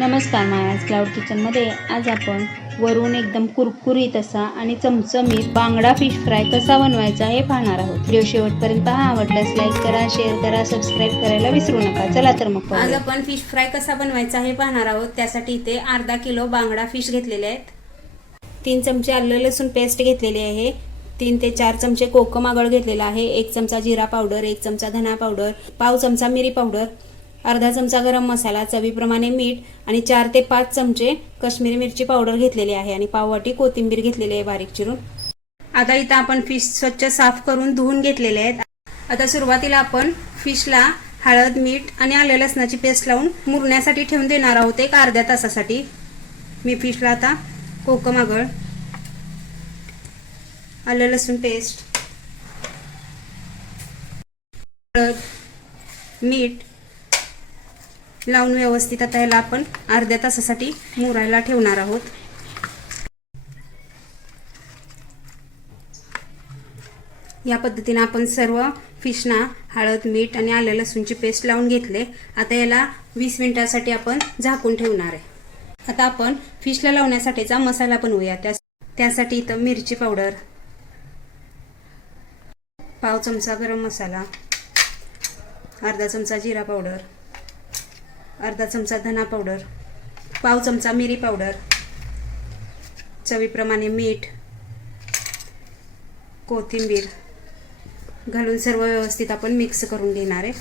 नमस्कार, मायाज क्लाउड किचनमध्ये आज आपण वरून एकदम कुरकुरीत असा आणि चमचमीत बांगडा फिश फ्राय कसा बनवायचा हे पाहणार आहोत। व्हिडिओ शेवटपर्यंत पहा। आवडल्यास लाईक करा, शेअर करा, सबस्क्राईब करायला विसरू नका। चला तर मग आज आपण फिश फ्राय कसा बनवायचा हे पाहणार आहोत। त्यासाठी इथे अर्धा किलो बांगडा फिश घेतलेले आहेत। 3 चमचे आलं लसूण पेस्ट घेतलेली आहे। 3 ते 4 चमचे कोकम आगळ घेतलेला आहे। 1 चमचा जिरा पावडर, 1 चमचा धना पावडर, पाव चमचा मिरी पावडर, अर्धा चमचा गरम मसाला, चवीप्रमाणे मीठ आणि 4 ते 5 चमचे काश्मीरी मिरची पावडर घेतलेली आहे आणि पाव वाटी कोथिंबीर घेतलेली आहे बारीक चिरून। आता इथं आपण फिश स्वच्छ साफ करून धुवून घेतलेले आहेत। आता सुरुवातीला आपण फिशला हळद, मीठ आणि आलं लसणाची पेस्ट लावून मुरण्यासाठी ठेवून देणार आहोत एक अर्ध्या तासासाठी। मी फिशला आता कोकम आगळ, आलं लसूण पेस्ट, हळद, मीठ लावून व्यवस्थित आता याला आपण अर्ध्या तासासाठी मुरायला ठेवणार आहोत। या पद्धतीने आपण सर्व फिशना हळद, मीठ आणि आलं लसूणची पेस्ट लावून घेतले। आता याला 20 मिनिटांसाठी आपण झाकून ठेवणार आहे। आता आपण फिशला लावण्यासाठीचा मसाला बनवूया। त्यासाठी इथं मिरची पावडर, पाव चमचा गरम मसाला, अर्धा चमचा जिरा पावडर, अर्धा चमचा धना पावडर, पाव चमचा मिरी पावडर, चवीप्रमाणे मीठ, कोथिंबीर घालून सर्व व्यवस्थित आपण मिक्स करून घेणार आहे।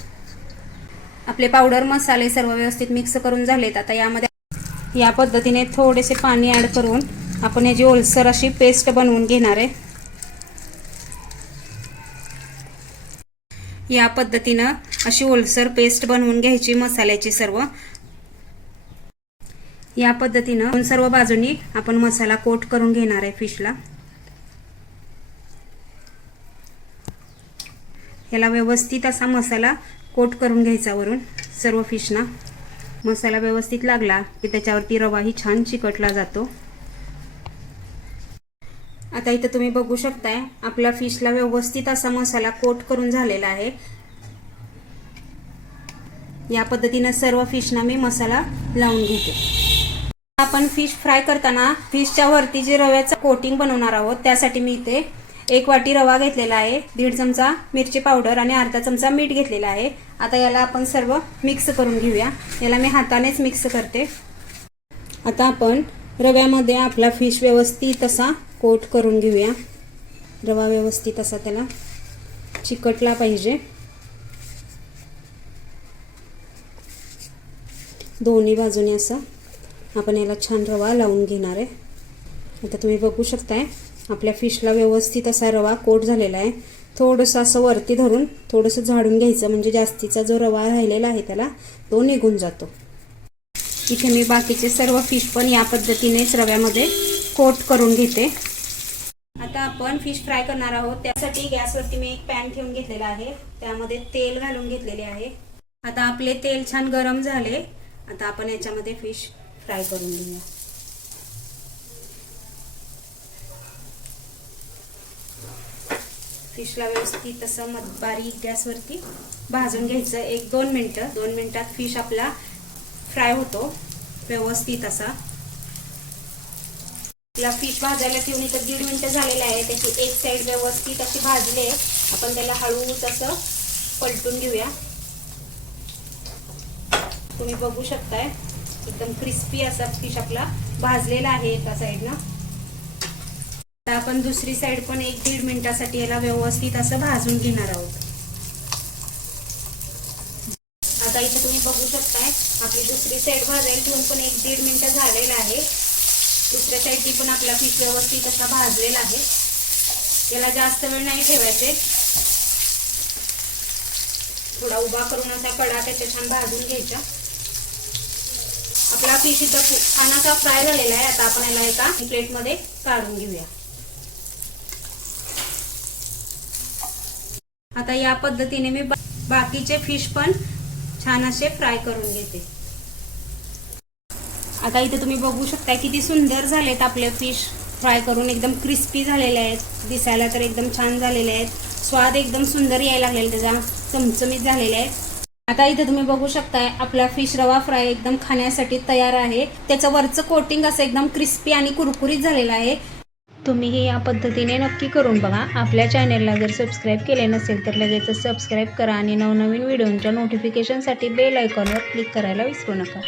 आपले पावडर मसाले सर्व व्यवस्थित मिक्स करून झालेत। आता यामध्ये या पद्धतीने थोडेसे पाणी ॲड करून आपण याची ओलसर अशी पेस्ट बनवून घेणार आहे। या पद्धतीनं अशी ओलसर पेस्ट बनवून घ्यायची मसाल्याची सर्व। या पद्धतीनं सर्व बाजूंनी आपण मसाला कोट करून घेणार आहे फिशला। याला व्यवस्थित असा मसाला कोट करून घ्यायचा वरून सर्व फिशना। मसाला व्यवस्थित लागला की त्याच्यावरती रवाही छान चिकटला जातो। आता इथं तुम्ही बघू शकताय आपला फिशला व्यवस्थित असा मसाला कोट करून झालेला आहे। या पद्धतीने सर्व फिशना मी मसाला लावून घेते। आपण फिश फ्राय करताना फिशच्या वरती जे रव्याचं कोटिंग बनवणार आहोत त्यासाठी मी इथे 1 वाटी रवा घेतलेला आहे, 1.5 चमचा मिरची पावडर आणि अर्धा चमचा मीठ घेतलेला आहे। आता याला आपण सर्व मिक्स करून घेऊया। याला मी हातानेच मिक्स करते। आता आपण रव्यामध्ये आपला फिश व्यवस्थित असा कोट करून घेऊया। रवा व्यवस्थित असा त्याला चिकटला पाहिजे। दोन्ही बाजूने असा आपण याला छान रवा लावून घेणार आहे। आता तुम्ही बघू शकताय आपल्या फिशला व्यवस्थित असा रवा कोट झालेला आहे। थोडंसं असं वरती धरून थोडंसं झाडून घ्यायचं म्हणजे जास्तीचा जो रवा राहिलेला आहे त्याला तो निघून जातो। इथे मी बाकीचे सर्व फिश पण या पद्धतीनेच रव्यामध्ये कोट करून घेते। आता आपण फिश फ्राय करणार आहोत। त्यासाठी गॅसवरती मी एक पॅन ठेवून घेतलेला आहे, त्यामध्ये तेल घालून घेतलेले आहे। आता आपले तेल छान गरम झाले। आता आपण याच्यामध्ये फिश फ्राय करून घेऊया। फिशला व्यवस्थित असं बारीक गॅसवरती भाजून घ्यायचं 1-2 मिनिटं। 2 मिनिटात फिश आपला फ्राय होतो व्यवस्थित असा। आपला फिश भाजायला ठेवून तर 1.5 मिनिटं झालेले आहे। त्याची एक साइड व्यवस्थित अशी भाजली आहे। आपण त्याला हळूच असं पलटून घेऊया। तुम्ही बघू शकताय एकदम क्रिस्पी असा फिश आपला भाजलेला आहे एका साइडला। आता आपण दुसरी साइड पण 1-1.5 मिनिटासाठी याला व्यवस्थित असं भाजून घेणार आहोत। आता इथे तुम्ही बघू शकताय आपली दुसरी साइड भाजायला ठेवून पण 1-1.5 मिनिटं झालेला आहे। दुसऱ्या साइडनी पण आपला फिश व्यवस्थित असा भाजलेला आहे। याला जास्त वेळ नाही ठेवायचे, थोडा उभा करून असा कडा त्याच्या छान भाजून घ्यायचा। आपला फिश इथं छान असा फ्राय झालेला आहे। आता आपण याला एका प्लेटमध्ये काढून घेऊया। आता या पद्धतीने मी बाकीचे फिश पण छान असे फ्राय करून घेते। आता इथे तुम्ही बघू शकता किती सुंदर झालेत आपले फिश फ्राय करून, एकदम क्रिस्पी झालेले आहेत। दिसायला तर एकदम छान झालेले आहेत। स्वाद एकदम सुंदर यायला लागलेला, त्याचा चमचमीत झालेले आहेत। आता इथे तुम्ही बघू शकताय आपला फिश रवा फ्राय एकदम खाण्यासाठी तयार आहे. त्याचं वरचं कोटिंग असं एकदम क्रिस्पी आणि कुरकुरीत झालेलं आहे. तुम्हीही या पद्धतीने नक्की करून बघा. आपल्या चॅनेलला जर सबस्क्राईब केले नसेल तर लगेच सबस्क्राईब करा आणि नवनवीन व्हिडिओच्या नोटिफिकेशनसाठी बेल आयकॉनवर क्लिक करायला विसरू नका.